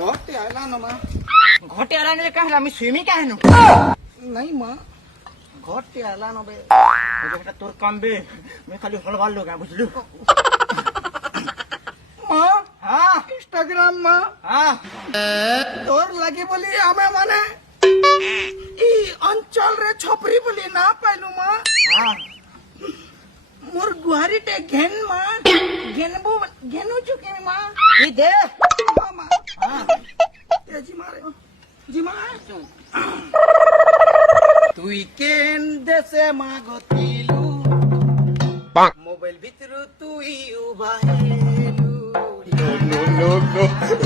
ঘটে আইলা না মা ঘটে আলানে কাহলে আমি সুইমি কাহেনু নাই মা ঘটে আলা নবে এটা তোর কাম বে আমি খালি হলবার লোক বুঝলু মা হ্যাঁ ইনস্টাগ্রাম মা হ্যাঁ তোর লাগি বলি আমি মানে এই অঞ্চল রে ছপরি বলি না পাইলু মা হ্যাঁ মোর গুহারিতে ঘেন মা ঘেনবো ঘেনু চুকে মা কি দে মা হ্যাঁ এ জি মারে জি মা তুই কেন দেশে মা গতিলু মোবাইল ভিতরু তুই উবাহেলু No.